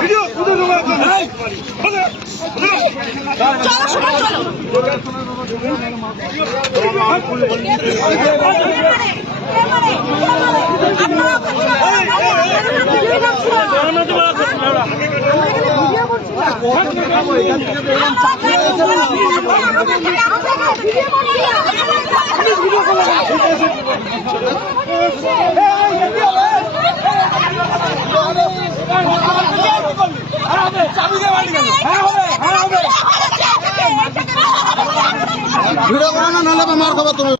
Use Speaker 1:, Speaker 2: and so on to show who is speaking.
Speaker 1: Video চলো সবাই চলো।
Speaker 2: ভিডিও করো না নাহলে মার খাব তুমি।